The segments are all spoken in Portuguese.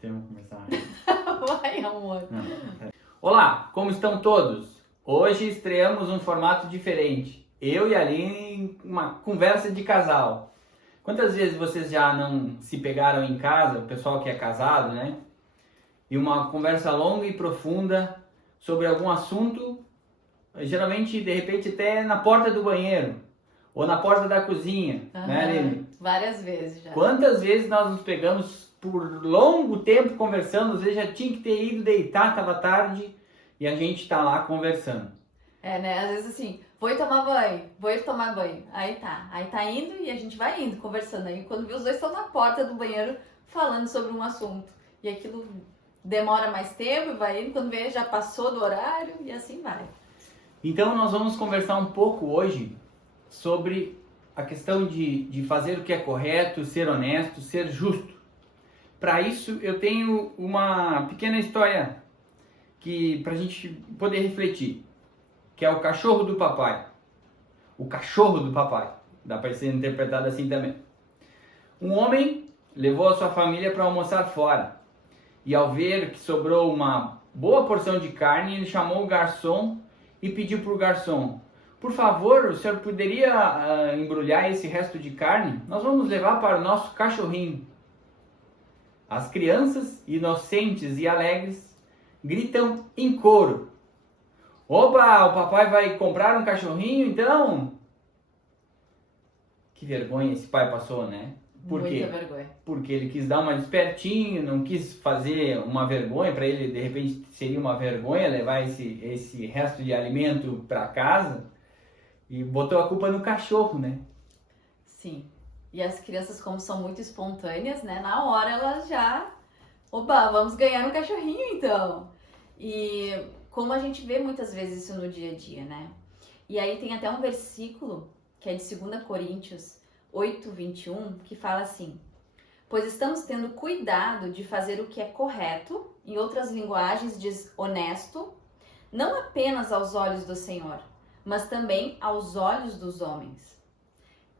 Temos que começar. Vai, amor. Não. Olá, como estão todos? Hoje estreamos um formato diferente. Eu e a Aline, uma conversa de casal. Quantas vezes vocês já não se pegaram em casa, o pessoal que é casado, né? E uma conversa longa e profunda sobre algum assunto, geralmente, de repente, até na porta do banheiro ou na porta da cozinha, né, Aline? Várias vezes já. Quantas vezes nós nos pegamos por longo tempo conversando, às vezes já tinha que ter ido deitar, estava tarde e a gente está lá conversando. É, né? Às vezes assim, vou ir tomar banho, vou ir tomar banho. Aí tá indo e a gente vai indo, conversando. Aí quando vê, os dois estão na porta do banheiro falando sobre um assunto. E aquilo demora mais tempo, vai indo, quando vê, já passou do horário e assim vai. Então nós vamos conversar um pouco hoje sobre a questão de fazer o que é correto, ser honesto, ser justo. Para isso eu tenho uma pequena história que para a gente poder refletir, que é o cachorro do papai. O cachorro do papai, dá para ser interpretado assim também. Um homem levou a sua família para almoçar fora e ao ver que sobrou uma boa porção de carne, ele chamou o garçom e pediu para o garçom: por favor, o senhor poderia embrulhar esse resto de carne? Nós vamos levar para o nosso cachorrinho. As crianças, inocentes e alegres, gritam em coro: opa, o papai vai comprar um cachorrinho então? Que vergonha esse pai passou, né? Por quê? Muita vergonha. Porque ele quis dar uma despertinho, não quis fazer uma vergonha, para ele de repente seria uma vergonha levar esse resto de alimento para casa e botou a culpa no cachorro, né? Sim. E as crianças, como são muito espontâneas, né? Na hora elas já... Oba, vamos ganhar um cachorrinho então! E como a gente vê muitas vezes isso no dia a dia, né? E aí tem até um versículo, que é de 2 Coríntios 8:21, que fala assim: pois estamos tendo cuidado de fazer o que é correto, em outras linguagens diz honesto, não apenas aos olhos do Senhor, mas também aos olhos dos homens.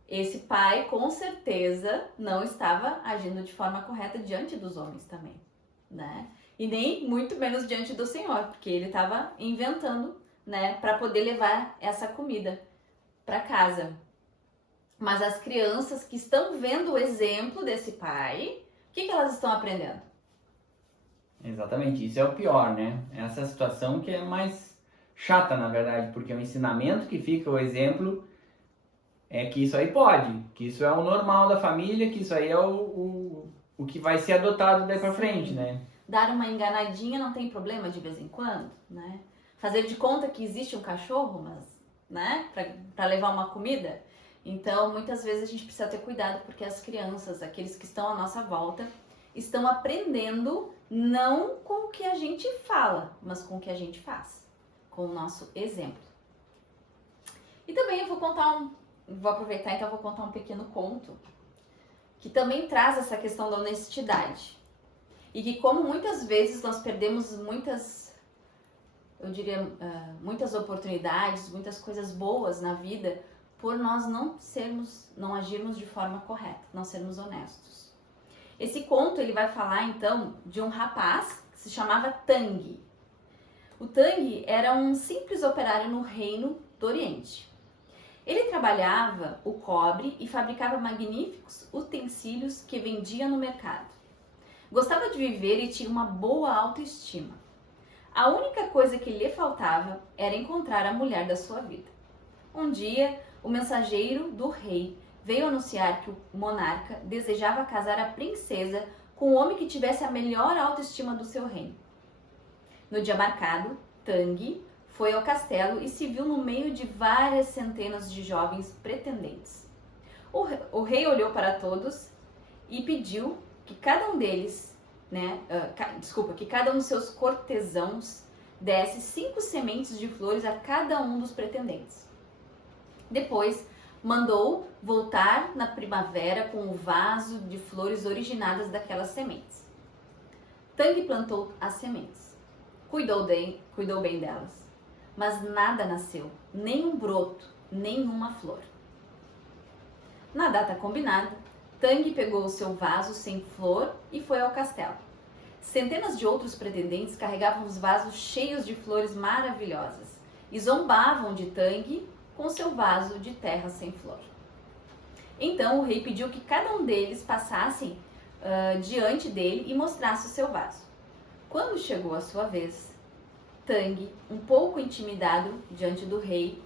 Esse pai, com certeza, não estava agindo de forma correta diante dos homens também, né? E nem muito menos diante do Senhor, porque ele estava inventando, né, para poder levar essa comida para casa. Mas as crianças que estão vendo o exemplo desse pai, o que elas estão aprendendo? Exatamente, isso é o pior, né? Essa situação que é mais chata, na verdade, porque o ensinamento que fica, o exemplo, é que isso aí pode, que isso é o normal da família, que isso aí é o que vai ser adotado daí pra frente, né? Dar uma enganadinha não tem problema de vez em quando, né? Fazer de conta que existe um cachorro, mas, né, para levar uma comida. Então, muitas vezes a gente precisa ter cuidado, porque as crianças, aqueles que estão à nossa volta, estão aprendendo não com o que a gente fala, mas com o que a gente faz, com o nosso exemplo. E também eu vou aproveitar, então vou contar um pequeno conto, que também traz essa questão da honestidade. E que como muitas vezes nós perdemos muitas oportunidades, muitas coisas boas na vida, por nós não agirmos de forma correta, não sermos honestos. Esse conto ele vai falar então de um rapaz que se chamava Tang. O Tang era um simples operário no reino do Oriente. Ele trabalhava o cobre e fabricava magníficos utensílios que vendia no mercado. Gostava de viver e tinha uma boa autoestima. A única coisa que lhe faltava era encontrar a mulher da sua vida. Um dia, o mensageiro do rei veio anunciar que o monarca desejava casar a princesa com um homem que tivesse a melhor autoestima do seu reino. No dia marcado, Tang foi ao castelo e se viu no meio de várias centenas de jovens pretendentes. O rei olhou para todos e pediu que cada um deles, que cada um dos seus cortesãos desse 5 sementes de flores a cada um dos pretendentes. Depois, mandou voltar na primavera com o vaso de flores originadas daquelas sementes. Tang plantou as sementes, cuidou bem delas, mas nada nasceu, nem um broto, nem uma flor. Na data combinada, Tang pegou o seu vaso sem flor e foi ao castelo. Centenas de outros pretendentes carregavam os vasos cheios de flores maravilhosas e zombavam de Tang com seu vaso de terra sem flor. Então o rei pediu que cada um deles passassem diante dele e mostrasse o seu vaso. Quando chegou a sua vez, Tang, um pouco intimidado diante do rei,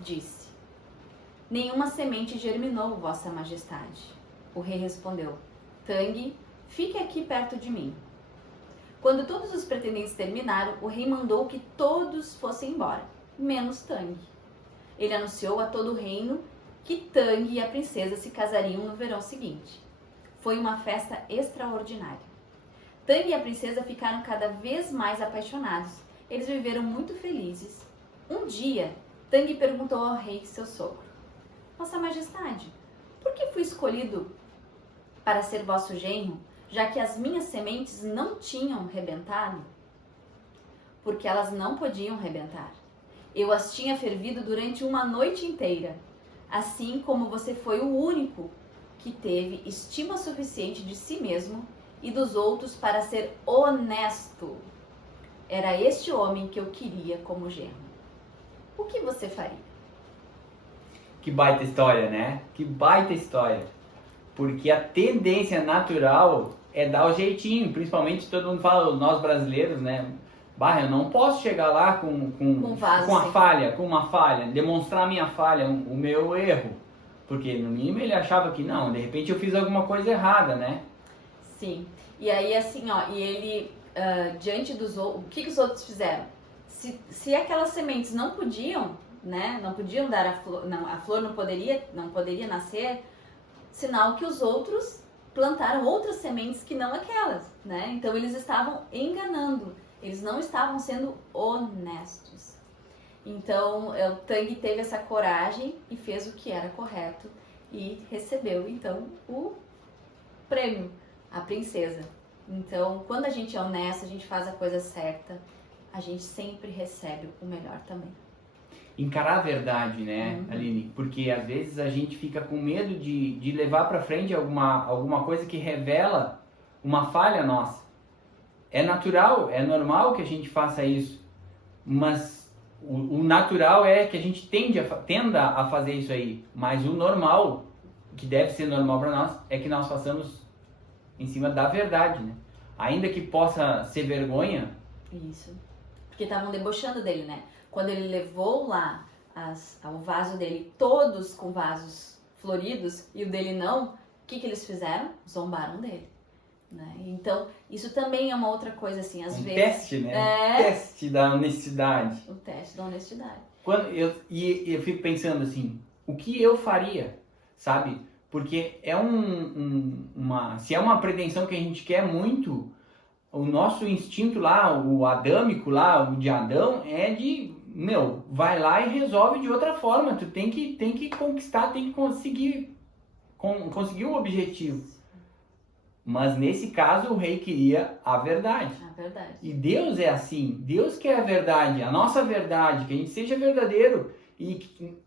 disse: "Nenhuma semente germinou, Vossa Majestade." O rei respondeu: "Tang, fique aqui perto de mim." Quando todos os pretendentes terminaram, o rei mandou que todos fossem embora, menos Tang. Ele anunciou a todo o reino que Tang e a princesa se casariam no verão seguinte. Foi uma festa extraordinária. Tang e a princesa ficaram cada vez mais apaixonados. Eles viveram muito felizes. Um dia, Tang perguntou ao rei, seu sogro: "Vossa Majestade, por que fui escolhido para ser vosso genro, já que as minhas sementes não tinham rebentado?" "Porque elas não podiam rebentar. Eu as tinha fervido durante uma noite inteira, assim como você foi o único que teve estima suficiente de si mesmo e dos outros para ser honesto. Era este homem que eu queria como genro. O que você faria?" Que baita história, né? Que baita história. Porque a tendência natural é dar o jeitinho, principalmente todo mundo fala, nós brasileiros, né? Bah, eu não posso chegar lá com uma falha, demonstrar a minha falha, o meu erro. Porque no mínimo ele achava que não, de repente eu fiz alguma coisa errada, né? Sim. E aí assim, ó, e ele, diante dos outros, o que os outros fizeram? Se aquelas sementes não podiam, né? Não podiam dar a flor não poderia nascer, sinal que os outros plantaram outras sementes que não aquelas, né? Então eles estavam enganando, eles não estavam sendo honestos. Então o Tang teve essa coragem e fez o que era correto e recebeu então o prêmio, a princesa. Então quando a gente é honesto, a gente faz a coisa certa, a gente sempre recebe o melhor também. Encarar a verdade, né, Aline? Porque às vezes a gente fica com medo de levar para frente alguma coisa que revela uma falha nossa. É natural, é normal que a gente faça isso, mas o natural é que a gente tenda a fazer isso aí. Mas o normal, que deve ser normal para nós, é que nós façamos em cima da verdade, né? Ainda que possa ser vergonha. Isso. Porque estavam debochando dele, né? Quando ele levou lá o vaso dele, todos com vasos floridos, e o dele não, o que eles fizeram? Zombaram dele. Né? Então, isso também é uma outra coisa, assim, às vezes... Teste, né? Teste da honestidade. O teste da honestidade. Eu fico pensando assim, o que eu faria, sabe? Porque é se é uma pretensão que a gente quer muito, o nosso instinto lá, o adâmico lá, o de Adão, é de, vai lá e resolve de outra forma. Tu tem que conquistar, tem que conseguir o objetivo. Mas nesse caso o rei queria a verdade. A verdade. E Deus é assim, Deus quer a verdade, a nossa verdade, que a gente seja verdadeiro. E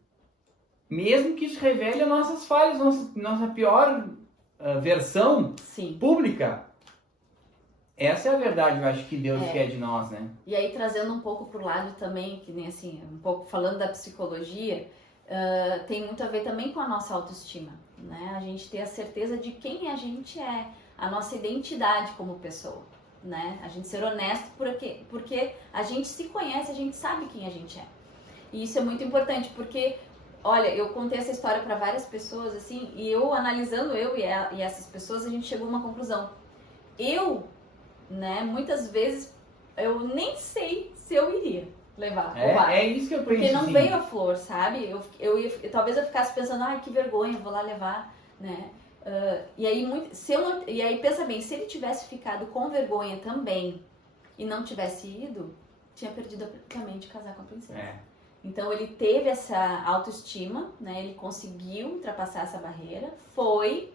mesmo que isso revele as nossas falhas, nossa pior versão pública. Essa é a verdade, eu acho que Deus quer de nós, né? E aí, trazendo um pouco pro lado também, que nem assim, um pouco falando da psicologia, tem muito a ver também com a nossa autoestima, né? A gente ter a certeza de quem a gente é, a nossa identidade como pessoa, né? A gente ser honesto porque a gente se conhece, a gente sabe quem a gente é. E isso é muito importante, porque, olha, eu contei essa história para várias pessoas, assim, e eu analisando e essas pessoas, a gente chegou a uma conclusão. Né, muitas vezes eu nem sei se eu iria levar o vaso. É isso que eu penso. Porque não veio a flor, sabe? Talvez eu ficasse pensando, ai, que vergonha, vou lá levar, né? E aí pensa bem, se ele tivesse ficado com vergonha também e não tivesse ido, tinha perdido também de casar com a princesa. Então ele teve essa autoestima, né? Ele conseguiu ultrapassar essa barreira, foi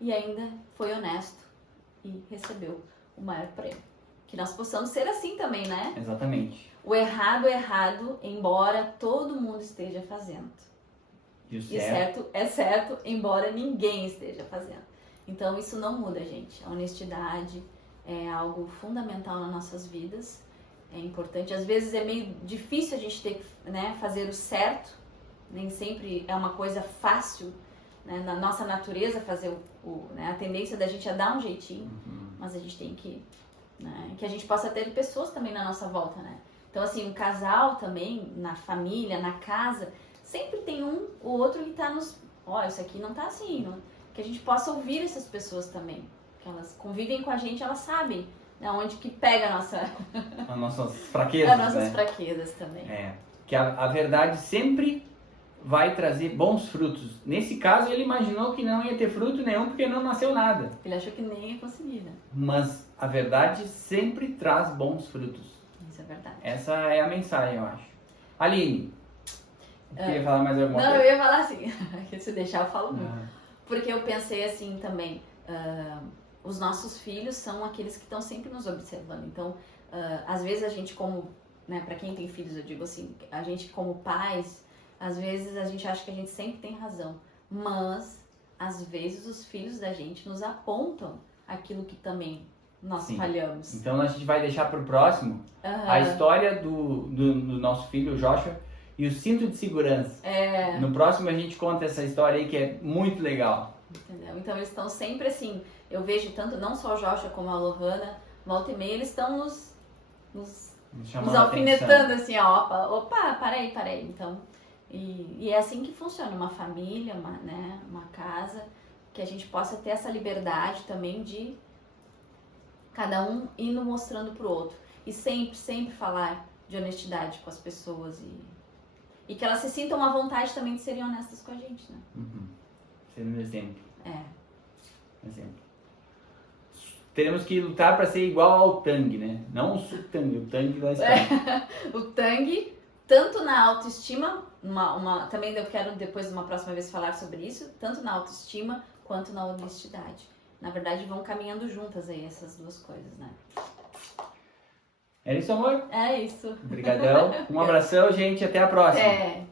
e ainda foi honesto e recebeu o maior prêmio. Que nós possamos ser assim também, né? Exatamente. O errado é errado, embora todo mundo esteja fazendo. E o certo é certo, embora ninguém esteja fazendo. Então isso não muda, gente. A honestidade é algo fundamental nas nossas vidas, é importante. Às vezes é meio difícil a gente ter que, né, fazer o certo, nem sempre é uma coisa fácil, né, na nossa natureza fazer né, a tendência da gente é dar um jeitinho, mas a gente tem que, né, que a gente possa ter pessoas também na nossa volta, né? Então assim, um casal também, na família, na casa, sempre tem o outro que tá nos, isso aqui não tá assim, não, que a gente possa ouvir essas pessoas também, que elas convivem com a gente, elas sabem, né, onde que pega as nossas fraquezas, as nossas né? fraquezas também. Que a verdade sempre vai trazer bons frutos. Nesse caso, ele imaginou que não ia ter fruto nenhum porque não nasceu nada. Ele achou que nem ia conseguir, né? Mas a verdade sempre traz bons frutos. Isso é verdade. Essa é a mensagem, eu acho. Aline, queria falar mais alguma coisa? Não, eu ia falar assim, se deixar eu falo muito. Porque eu pensei assim também, os nossos filhos são aqueles que estão sempre nos observando. Então, às vezes a gente como, né, para quem tem filhos, eu digo assim, a gente como pais, às vezes a gente acha que a gente sempre tem razão. Mas, às vezes os filhos da gente nos apontam aquilo que também nós falhamos. Então a gente vai deixar para o próximo a história do nosso filho, o Joshua, e o cinto de segurança. No próximo a gente conta essa história aí que é muito legal. Entendeu? Então eles estão sempre assim, eu vejo tanto, não só o Joshua como a Lohana, volta e meia, eles estão nos alfinetando assim, ó, opa, parei. Então, e é assim que funciona uma família, uma casa, que a gente possa ter essa liberdade também de cada um indo mostrando pro outro. E sempre falar de honestidade com as pessoas e que elas se sintam à vontade também de serem honestas com a gente, né? Sendo um exemplo. Exemplo. Teremos que lutar para ser igual ao Tang, né? Não o Sutang, o Tang da história. O Tang, tanto na autoestima, também eu quero depois, uma próxima vez, falar sobre isso, tanto na autoestima quanto na honestidade. Na verdade, vão caminhando juntas aí essas duas coisas, né? É isso, amor? É isso. Obrigadão. Um abração, gente. Até a próxima. Até.